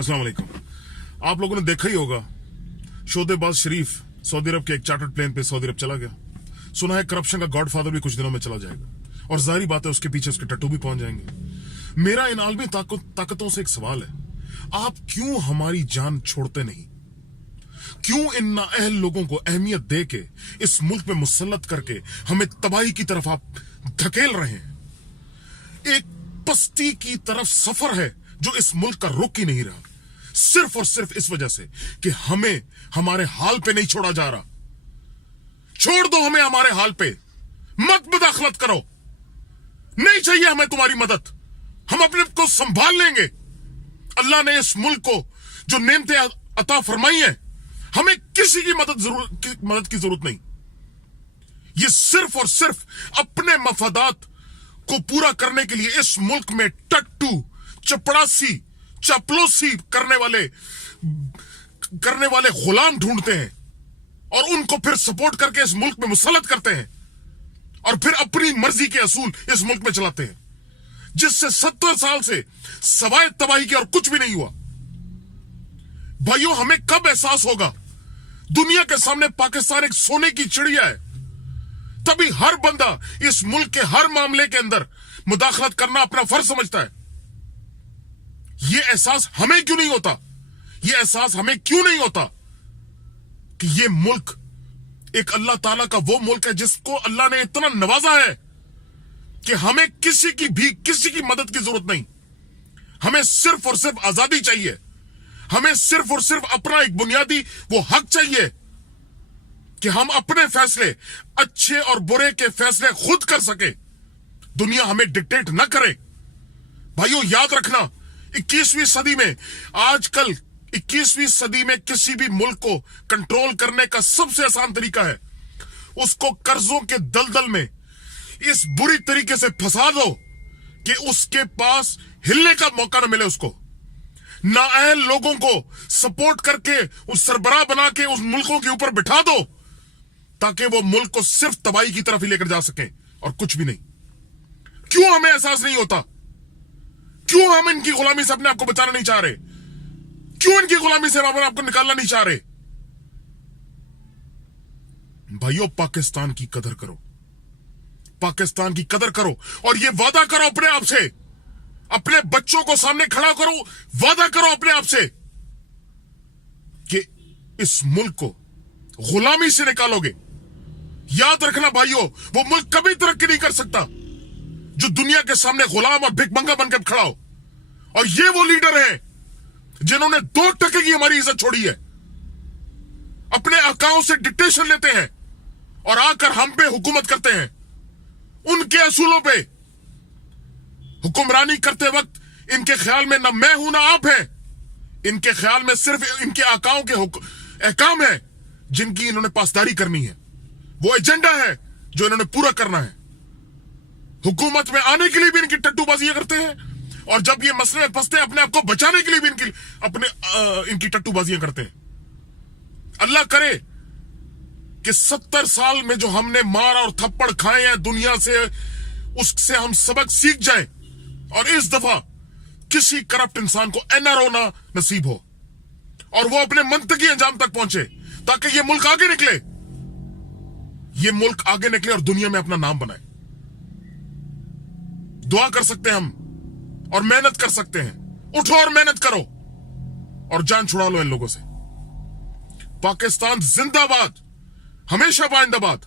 अस्सलाम वालेकुम। आप लोगों ने देखा ही होगा शोधेबाज शरीफ सऊदी अरब के एक चार्टर्ड प्लेन पे सऊदी अरब चला गया। सुना है करप्शन का गॉडफादर भी कुछ दिनों में चला जाएगा और जाहिर बात है उसके पीछे उसके टट्टू भी पहुंच जाएंगे। मेरा इन आलमी ताकतों से एक सवाल है, आप क्यों हमारी जान छोड़ते नहीं? क्यों इन नाअहल लोगों को अहमियत दे के इस मुल्क में मुसल्लत करके हमें तबाही की तरफ आप धकेल रहे हैं? एक पस्ती की तरफ सफर है जो इस मुल्क का रुक ही नहीं रहा, सिर्फ और सिर्फ इस वजह से कि हमें हमारे हाल पे नहीं छोड़ा जा रहा। छोड़ दो हमें हमारे हाल पे, मत मुदाखलत करो, नहीं चाहिए हमें तुम्हारी मदद, हम अपने को संभाल लेंगे। अल्लाह ने इस मुल्क को जो नेमतें अता फरमाई है, हमें किसी की मदद की जरूरत नहीं। ये सिर्फ और सिर्फ अपने मफादात को पूरा करने के लिए इस मुल्क में टट्टू, चपड़ासी, चापलूसी करने वाले गुलाम ढूंढते हैं और उनको फिर सपोर्ट करके इस मुल्क में मुसल्लत करते हैं और फिर अपनी मर्जी के असूल इस मुल्क में चलाते हैं, जिससे 70 साल से सवाए तबाही की और कुछ भी नहीं हुआ। भाइयों, हमें कब एहसास होगा दुनिया के सामने पाकिस्तान एक सोने की चिड़िया है? तभी हर बंदा इस मुल्क के हर मामले के अंदर मुदाखलत करना अपना फर्ज समझता है। यह एहसास हमें क्यों नहीं होता? यह एहसास हमें क्यों नहीं होता कि यह मुल्क एक अल्लाह ताला का वो मुल्क है जिसको अल्लाह ने इतना नवाजा है कि हमें किसी की मदद की जरूरत नहीं। हमें सिर्फ और सिर्फ आजादी चाहिए। हमें सिर्फ और सिर्फ अपना एक बुनियादी वो हक चाहिए कि हम अपने फैसले, अच्छे और बुरे के फैसले खुद कर सके, दुनिया हमें डिक्टेट ना करे। भाइयों, याद रखना, 21वीं सदी में, आजकल 21वीं सदी में किसी भी मुल्क को कंट्रोल करने का सबसे आसान तरीका है उसको कर्जों के दलदल में इस बुरी तरीके से फंसा दो कि उसके पास हिलने का मौका न मिले। उसको नाअहल लोगों को सपोर्ट करके उस सरबराह बना के उस मुल्कों के ऊपर बिठा दो ताकि वो मुल्क को सिर्फ तबाही की तरफ ही लेकर जा सकें और कुछ भी नहीं। क्यों हमें एहसास नहीं होता? क्यों हम इनकी गुलामी से अपने आप को बचाना नहीं चाह रहे? क्यों इनकी गुलामी से हम अपने आप को निकालना नहीं चाह रहे? भाइयों, पाकिस्तान की कदर करो, पाकिस्तान की कदर करो और ये वादा करो अपने आप से, अपने बच्चों को सामने खड़ा करो, वादा करो अपने आप से कि इस मुल्क को गुलामी से निकालोगे। याद रखना भाइयों, वो मुल्क कभी तरक्की नहीं कर सकता जो दुनिया के सामने गुलाम और भिखमंगा बनकर खड़ा हो। और ये वो लीडर हैं जिन्होंने 2% की हमारी इज्जत छोड़ी है, अपने आकाओं से डिक्टेशन लेते हैं और आकर हम पे हुकूमत करते हैं। उनके असूलों पे हुक्मरानी करते वक्त इनके ख्याल में ना मैं हूं ना आप हैं। इनके ख्याल में सिर्फ इनके आकाओं के अहकाम है जिनकी इन्होंने पासदारी करनी है। वो एजेंडा है जो इन्होंने पूरा करना है। हुकूमत में आने के लिए भी इनकी टट्टूबाजियां करते हैं और जब ये मसले में फंसते हैं अपने आप को बचाने के लिए भी इनकी टट्टूबाजियां करते हैं। अल्लाह करे कि 70 साल में जो हमने मारा और थप्पड़ खाए हैं दुनिया से, उससे हम सबक सीख जाएं और इस दफा किसी करप्ट इंसान को एनआरओ ना नसीब हो और वो अपने मंतकी अंजाम तक पहुंचे ताकि ये मुल्क आगे निकले, ये मुल्क आगे निकले और दुनिया में अपना नाम बनाए। दुआ कर सकते हैं हम और मेहनत कर सकते हैं। उठो और मेहनत करो और जान छुड़ा लो इन लोगों से। पाकिस्तान जिंदाबाद, हमेशा पाइंदाबाद।